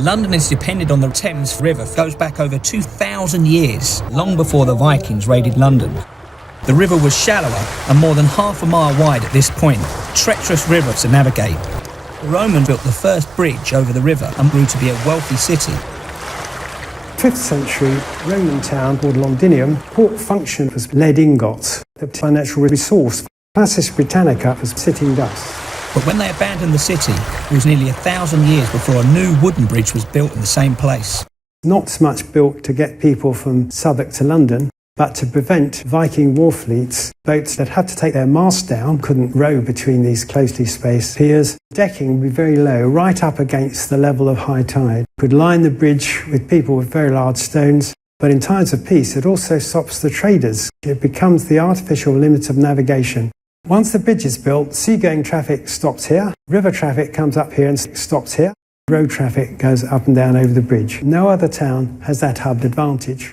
London has depended on the Thames River goes back over 2,000 years, long before the Vikings raided London. The river was shallower and more than half a mile wide at this point, treacherous river to navigate. The Romans built the first bridge over the river and grew to be a wealthy city. 5th century Roman town called Londinium, port function was lead ingots, the financial resource. Classis Britannica was sitting dust. But when they abandoned the city, it was nearly 1,000 years before a new wooden bridge was built in the same place. Not so much built to get people from Southwark to London, but to prevent Viking war fleets, boats that had to take their mast down, couldn't row between these closely spaced piers. Decking would be very low, right up against the level of high tide. Could line the bridge with people with very large stones, but in times of peace it also stops the traders. It becomes the artificial limit of navigation. Once the bridge is built, seagoing traffic stops here, river traffic comes up here and stops here, road traffic goes up and down over the bridge. No other town has that hubbed advantage.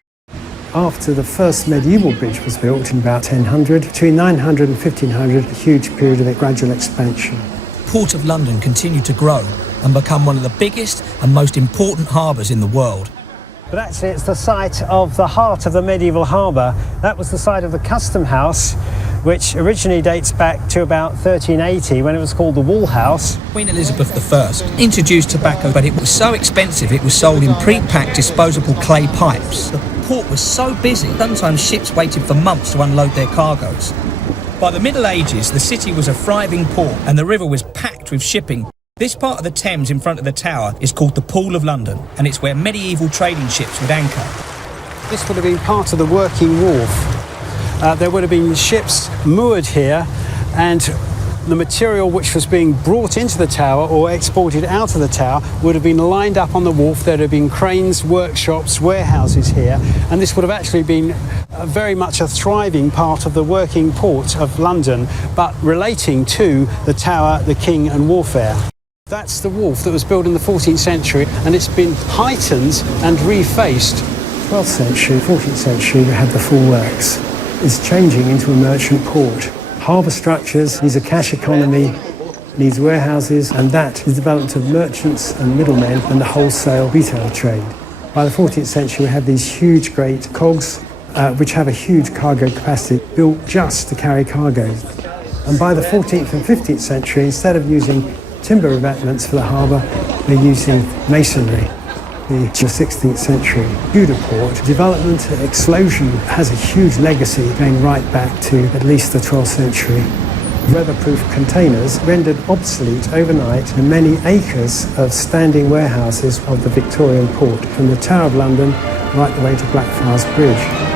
After the first medieval bridge was built in about 1000, between 900 and 1500, a huge period of gradual expansion. The Port of London continued to grow and become one of the biggest and most important harbours in the world. But actually it's the site of the heart of the medieval harbour. That was the site of the Custom House, which originally dates back to about 1380 when it was called the Wool House. Queen Elizabeth I introduced tobacco, but it was so expensive it was sold in pre-packed disposable clay pipes. The port was so busy, sometimes ships waited for months to unload their cargoes. By the Middle Ages, the city was a thriving port and the river was packed with shipping. This part of the Thames in front of the tower is called the Pool of London, and it's where medieval trading ships would anchor. This would have been part of the working wharf. There would have been ships moored here, and the material which was being brought into the tower or exported out of the tower would have been lined up on the wharf. There would have been cranes, workshops, warehouses here, and this would have actually been very much a thriving part of the working port of London, but relating to the tower, the king and warfare. That's the wharf that was built in the 14th century, and it's been heightened and refaced. 12th century, 14th century, we had the full works. It's changing into a merchant port. Harbour structures needs a cash economy, needs warehouses, and that is the development of merchants and middlemen and the wholesale retail trade. By the 14th century, we have these huge, great cogs, which have a huge cargo capacity, built just to carry cargoes. And by the 14th and 15th century, instead of using timber revetments for the harbour, they're using masonry. The 16th century Tudor port development explosion has a huge legacy going right back to at least the 12th century. Weatherproof containers rendered obsolete overnight the many acres of standing warehouses of the Victorian port, from the Tower of London right the way to Blackfriars Bridge.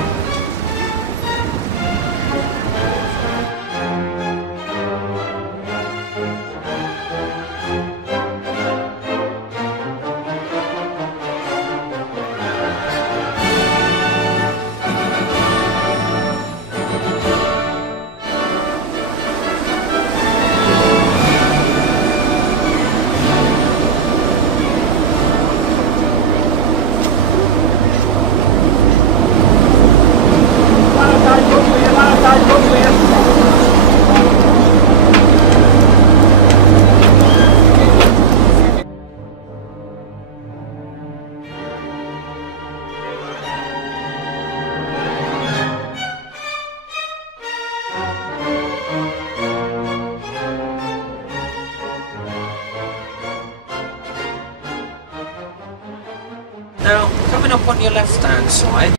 Now, coming up on your left-hand side,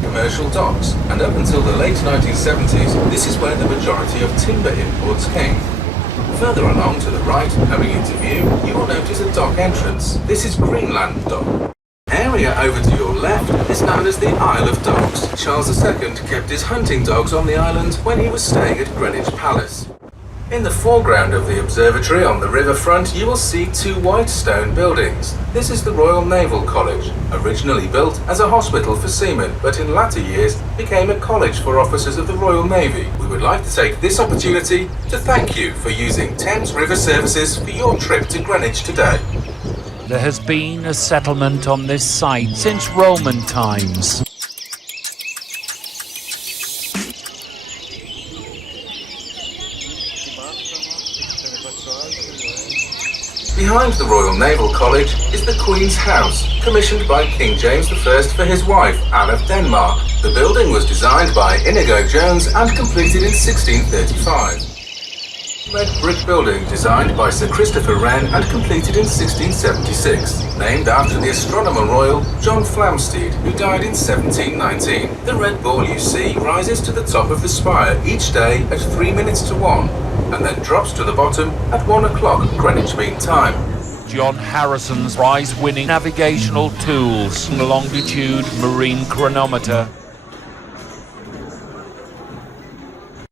commercial docks, and up until the late 1970s, this is where the majority of timber imports came. Further along to the right, coming into view, you will notice a dock entrance. This is Greenland Dock. Area over to your left is known as the Isle of Dogs. Charles II kept his hunting dogs on the island when he was staying at Greenwich Palace. In the foreground of the observatory on the riverfront, you will see two white stone buildings. This is the Royal Naval College, originally built as a hospital for seamen, but in latter years became a college for officers of the Royal Navy. We would like to take this opportunity to thank you for using Thames River Services for your trip to Greenwich today. There has been a settlement on this site since Roman times. Behind the Royal Naval College is the Queen's House, commissioned by King James I for his wife, Anne of Denmark. The building was designed by Inigo Jones and completed in 1635. Red brick building designed by Sir Christopher Wren and completed in 1676, named after the Astronomer Royal John Flamsteed, who died in 1719. The red ball you see rises to the top of the spire each day at 3 minutes to 1, and then drops to the bottom at 1 o'clock Greenwich Mean Time. John Harrison's prize-winning navigational tools, longitude marine chronometer.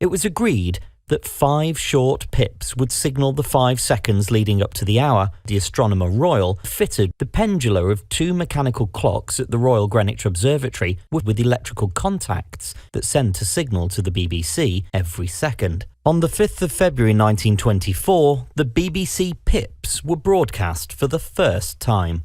It was agreed that 5 short pips would signal the 5 seconds leading up to the hour. The Astronomer Royal fitted the pendula of 2 mechanical clocks at the Royal Greenwich Observatory with electrical contacts that sent a signal to the BBC every second. On the 5th of February 1924, the BBC pips were broadcast for the first time.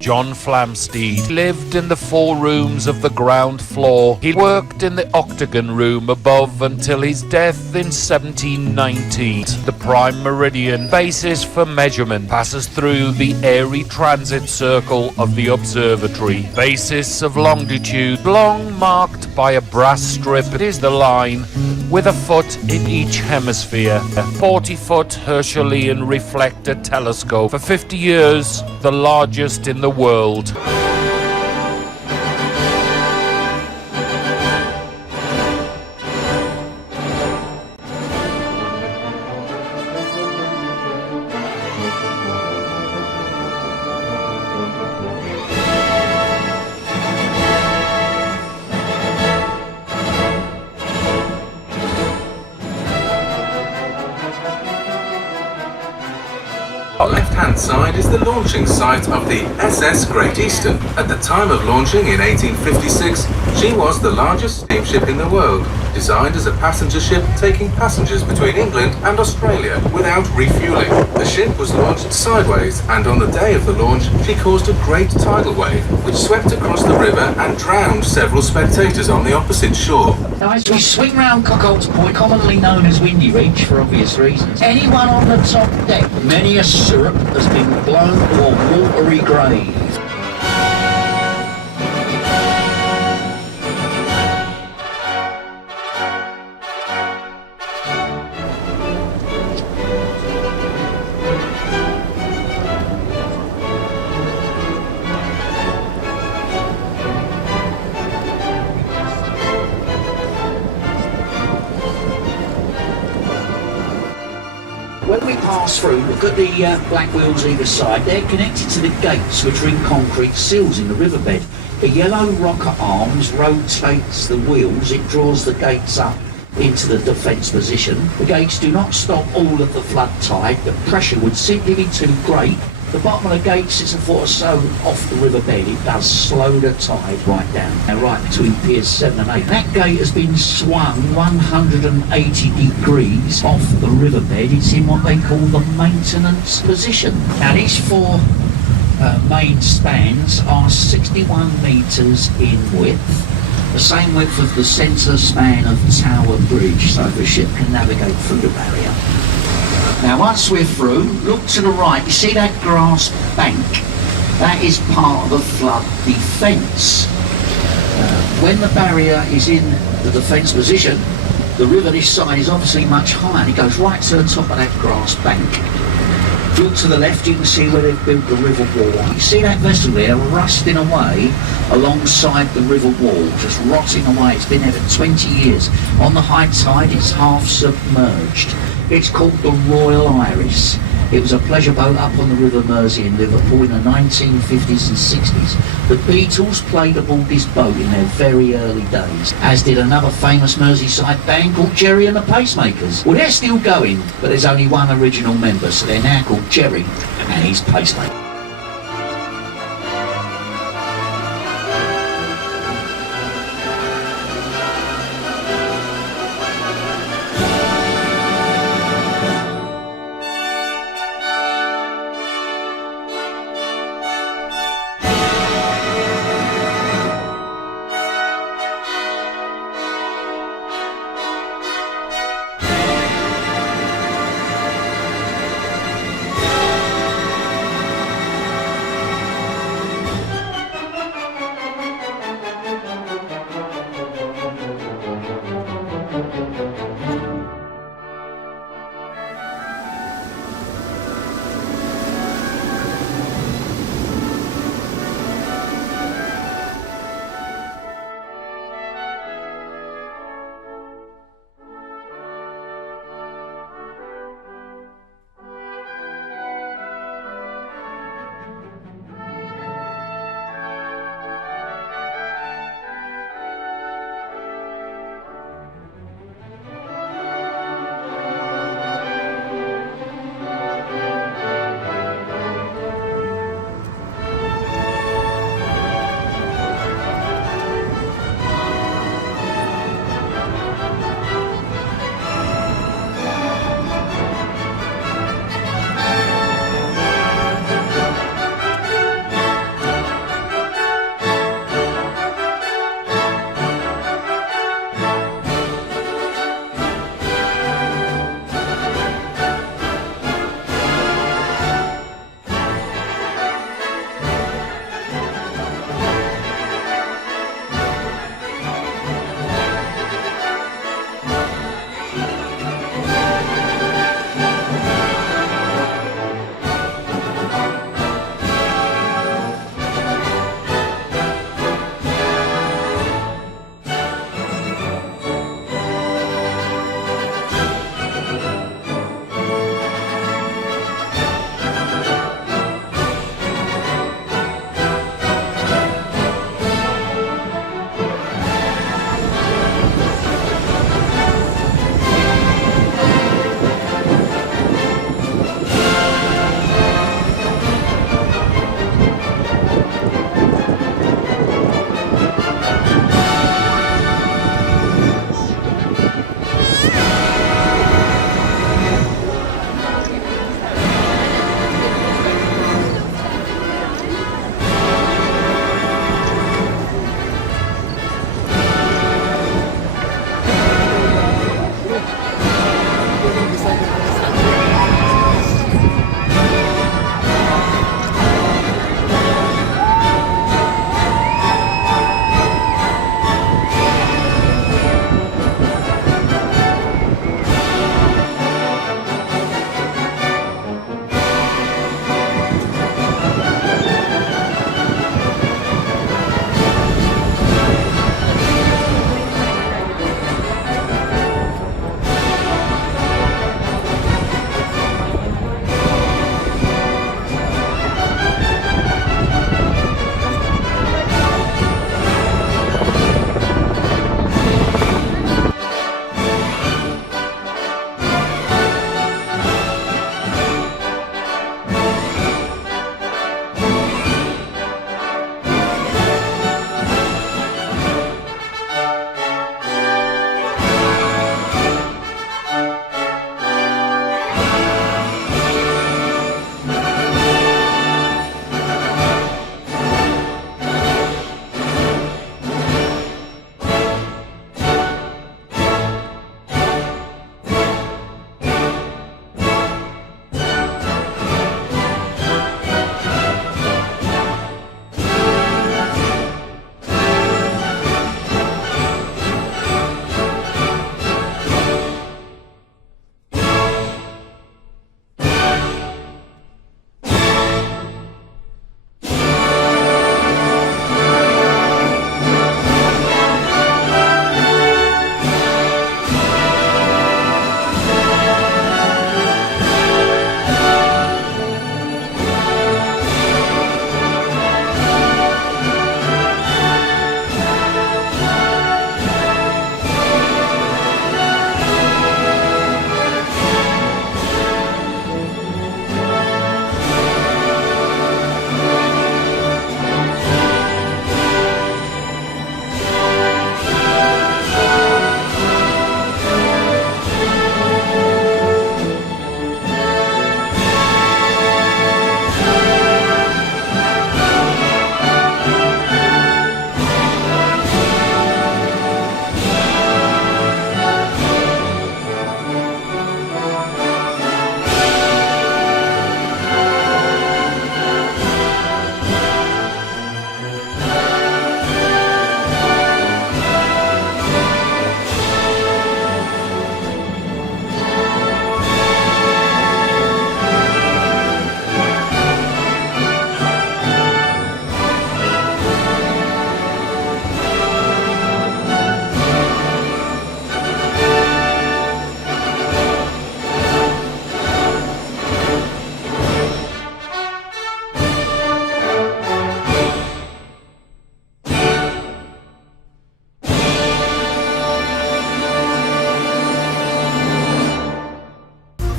John Flamsteed lived in the 4 rooms of the ground floor. He worked in the octagon room above until his death in 1719. The prime meridian, basis for measurement, passes through the airy transit circle of the observatory. Basis of longitude, long marked by a brass strip, is the line with a foot in each hemisphere. A 40-foot Herschelian reflector telescope, for 50 years the largest in the world. Left-hand side is the launching site of the SS Great Eastern. At the time of launching in 1856, she was the largest steamship in the world, designed as a passenger ship taking passengers between England and Australia without refueling. The ship was launched sideways, and on the day of the launch, she caused a great tidal wave, which swept across the river and drowned several spectators on the opposite shore. Now, as we swing round Cuckold's Point, commonly known as Windy Reach for obvious reasons, anyone on the top deck, many a syrup has been blown to a watery grave. When we pass through, look at the black wheels either side. They're connected to the gates, which are in concrete sills in the riverbed. The yellow rocker arms rotates the wheels. It draws the gates up into the defence position. The gates do not stop all of the flood tide. The pressure would simply be too great. The bottom of the gate sits a foot or so off the riverbed. It does slow the tide right down. Now, right between piers 7 and 8. That gate has been swung 180 degrees off the riverbed. It's in what they call the maintenance position. Now, these 4 main spans are 61 metres in width, the same width of the centre span of Tower Bridge, so the ship can navigate through the barrier. Now, once we're through, look to the right. You see that grass bank? That is part of the flood defence. When the barrier is in the defence position, the river this side is obviously much higher, and it goes right to the top of that grass bank. Look to the left, you can see where they've built the river wall. You see that vessel there rusting away alongside the river wall, just rotting away. It's been there for 20 years. On the high tide, it's half submerged. It's called the Royal Iris. It was a pleasure boat up on the River Mersey in Liverpool in the 1950s and 60s. The Beatles played aboard this boat in their very early days, as did another famous Merseyside band called Jerry and the Pacemakers. Well, they're still going, but there's only one original member, so they're now called Jerry and his Pacemaker.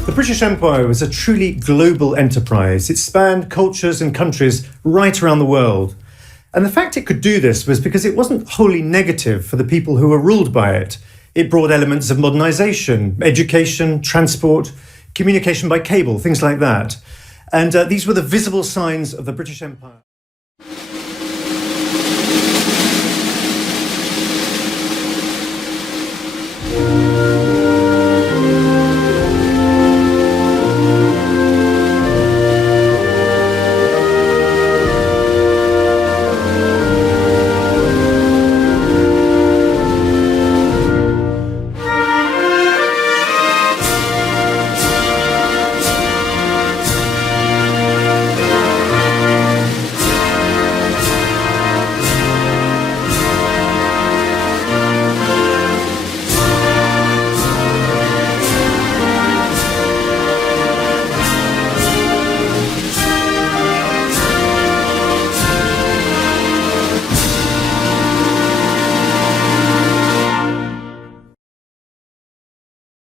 The British Empire was a truly global enterprise. It spanned cultures and countries right around the world. And the fact it could do this was because it wasn't wholly negative for the people who were ruled by it. It brought elements of modernisation, education, transport, communication by cable, things like that. And these were the visible signs of the British Empire.